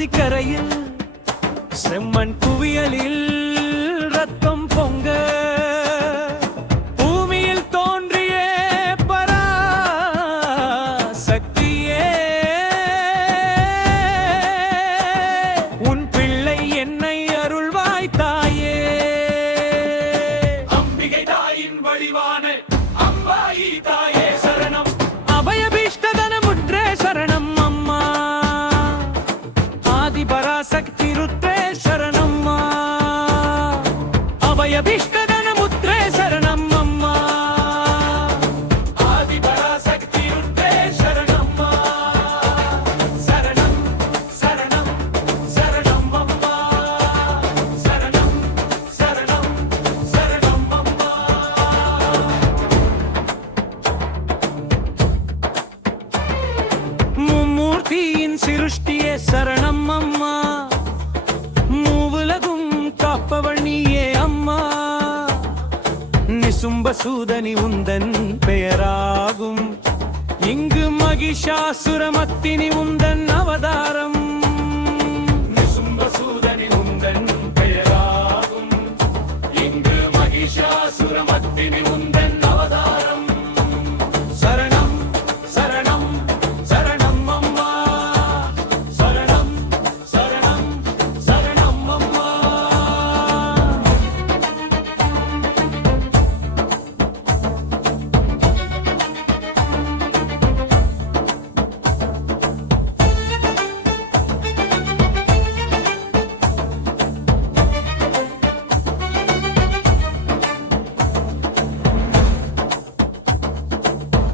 நதிக்கரையில் செம்மண் குவியலில் ரத்தம் பொங்க பூமியில் தோன்றிய பராசக்தியே உன் பிள்ளை என்னை அருள்வாய் தாயே. அம்பிகை தாயின் வழிவான அம்பாயி தாயே சரணம். அபயபீஷ்டதனமுற்றே சரணம் அம்மா. ஆதி பராசக்தி ருத்ரே சரணம்மா. அபயபீஷ்டதனமுற்றே சரணம் அம்மா. ஆதி பராசக்தி ருத்ரே சரணம்மா. சரணம் சரணம் சரணம் அம்மா. சரணம் சரணம் சரணம் அம்மா. மும்மூர்த்தியின் சிருஷ்டியே சரணம் அம்மா. மூவுலகும் காப்பவள் நீயே அம்மா. நிசும்பசூதனி உந்தன் பெயராகும். இங்கு மகிஷாசுரமத்தினி உந்தன் அவதாரம். நிசும்பசூதனி உந்தன் பெயராகும். இங்கு மகிஷாசுரமர்த்தினி உந்தன் அவதாரம். சரணம் சரணம் சரணம் அம்மா. சரணம் சரணம் சரணம் அம்மா.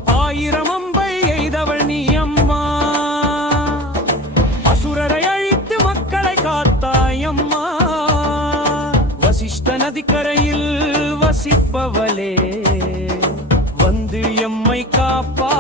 ஆயிரம் அம்பை எய்தவள் நீ அம்மா. அசுரரை அழித்து மக்களை காத்தாய் அம்மா. வசிஷ்ட நதிக்கரையில் வசிப்பவளே வந்து எம்மை காப்பா